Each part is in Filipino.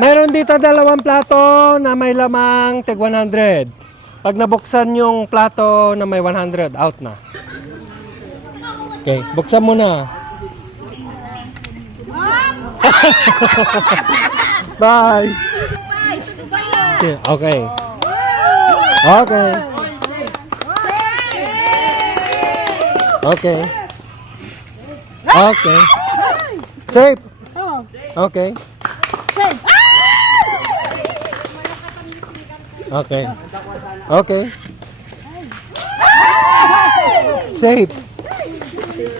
Mayroon dito dalawang plato na may lamang tig 100. Pag nabuksan yung plato na may 100, out na. Okay, buksan mo na. Bye. Okay. Okay. Okay. Okay. Okay. Safe. Okay. Okay. Okay. Safe.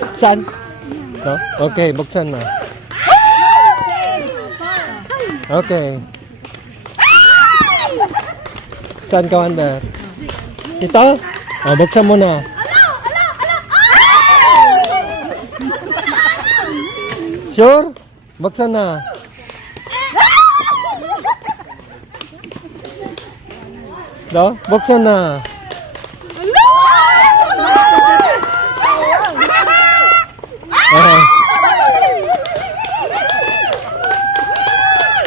Buksan. No? Okay, buksan na. Okay. Saan ka, Wander? Ito? Oh, buksan mo na. Sure? Buksan na. No? Buksan na.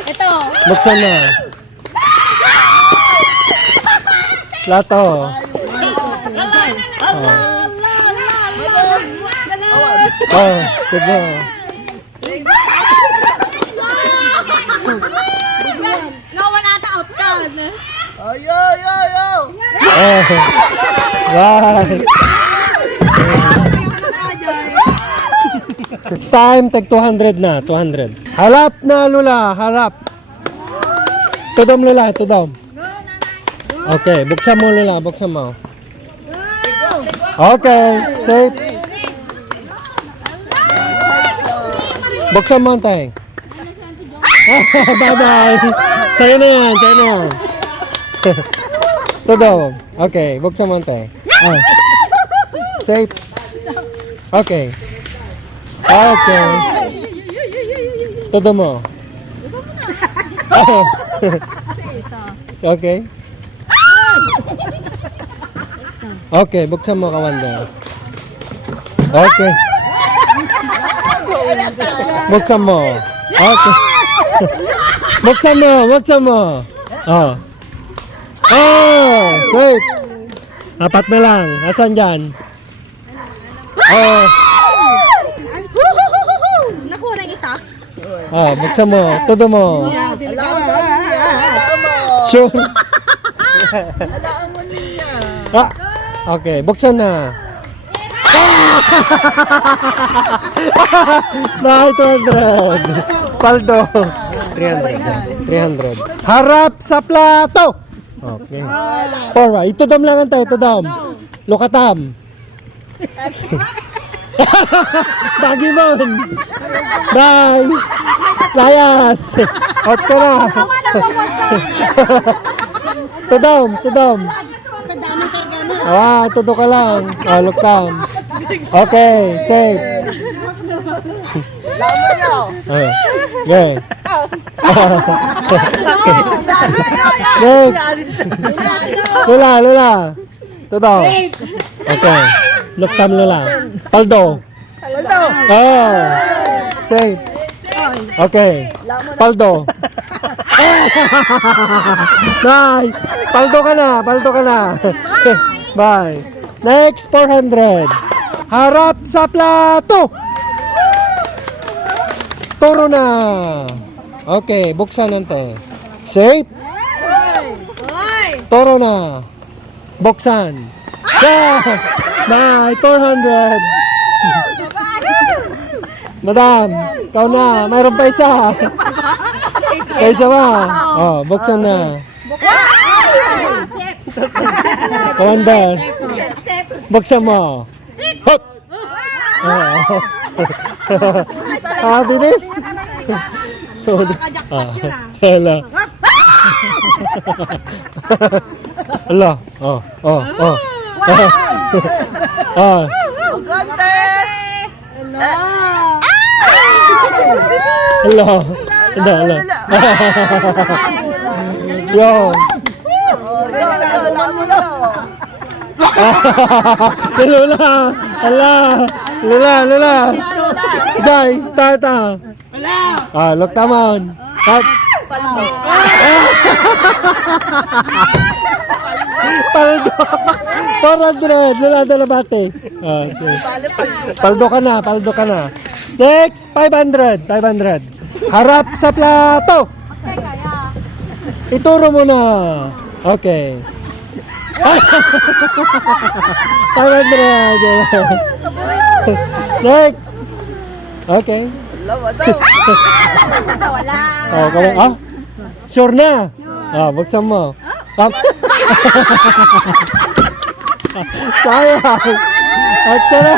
Ito. Buksan na. Plato. Oh, tignan. No one ata out ka. Oh. Right. It's time, tag 200 na, 200. Harap na, Lula, harap. Tudom, Lula, tudom. Okay, buksan mo, Lula, buksan mo. Okay, safe. Buksan mo, Antay. Bye-bye. Sa'yo na yan, sa'yo na yan. Tudom. Okay, buksan mo, Antay. Ah. Safe. Okay. Okay. Todo mo. Okay. Okay, buksan mo, Kawanda. Okay. Buksan mo. Okay. Buksan mo, buksan mo. Oh. Oh, wait. Apat na lang. Asan dyan? Oh. Nakuha na yung isa. Oh, buksan mo. Todo mo. Sure. Ah, okay, buksan na. Dahil 200. Paldo. 300. 300. Harap sa plato. Okay. Alright, ito dam lang tayo, ito dam. Lukatam. Bagimon. Bye. Layas. Out ka na. Tudom, tudom. Ah, tudo ka lang. Oh, luktam. Okay, safe. Okay. Next. Lula, Lula. Tudom. Okay. Luktam, Lula. Paldo. Oh. Safe. Okay. Paldo. Nice. Paldo ka na. Paldo ka na. Bye. Next, 400. Harap sa plato. Turo na. Okay, buksan nante. Safe. Turo na. Buksan. Yeah. Bye. 400. Madam, ikaw na. Mayroon pa isa. May isa ba? Oh, buksan na. Commander. Buksan mo. Hop! Ah, bilis. Hala. Hala. Oh, oh, oh. Ah. Hala. Hala, hala. Yo. Lula. Hala. Lula, Lula. Jai, ta. Ah, look tamon. Hop. Paldo. 400. Lulado na bate. Okay. Paldo ka na. Next, 500. Harap sa plato. Ituro mo na. Okay. 500. Next. Okay. Wala. Oh, kami. Sure na. Buksan mo. Kaya. At ka na.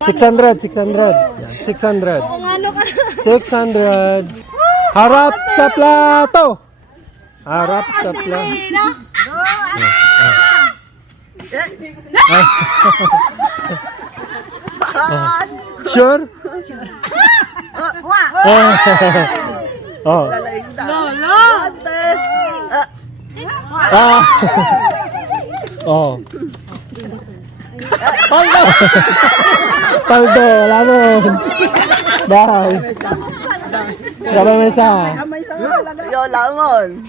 600. 600. Kung ano ka. 600. Harap sa plato. Harap sa plato. Sure? Oh. Lolo. Oh. Paldo, wala mo. Bye. Dabay mesa. Yo, lamon.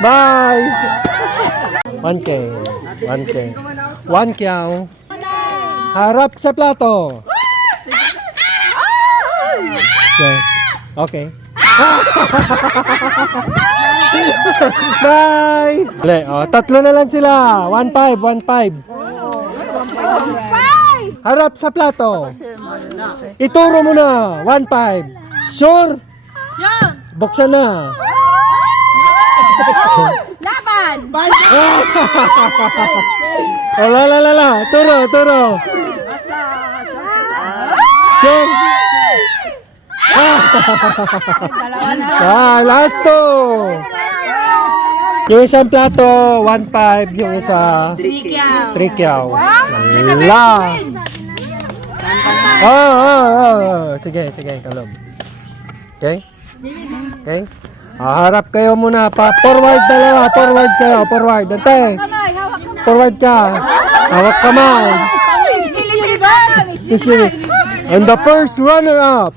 Bye. 1K. 1 kyaw. Harap sa plato. Okay. Bye. Tatlo na lang sila. 1.5. Harap sa plato. Ituro mo na. 1.5. Sure? Buksan na. Laban. La. Turo. Sure? Last two. Yung isang plato, 1.5. Yung isa, 3 kyaw. La. Sige, kalom. Okay? Harap kayo muna pa. Forward dalawa. Forward kayo. Ante. Forward ka. Hawak kamay. And the first runner-up.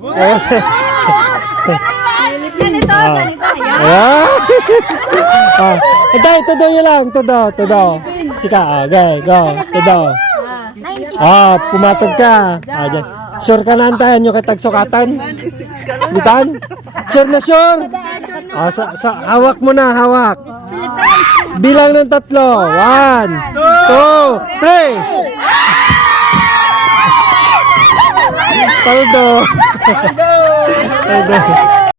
Ito nyo lang. Todo. Sika, okay, go. Todo. Pumatog ka. Dyan. Sure ka na antayan nyo kitag sukatan? Butan? Sure na sure? Hawak mo na, hawak. Bilang ng 3. 1, 2, 3. Paldo.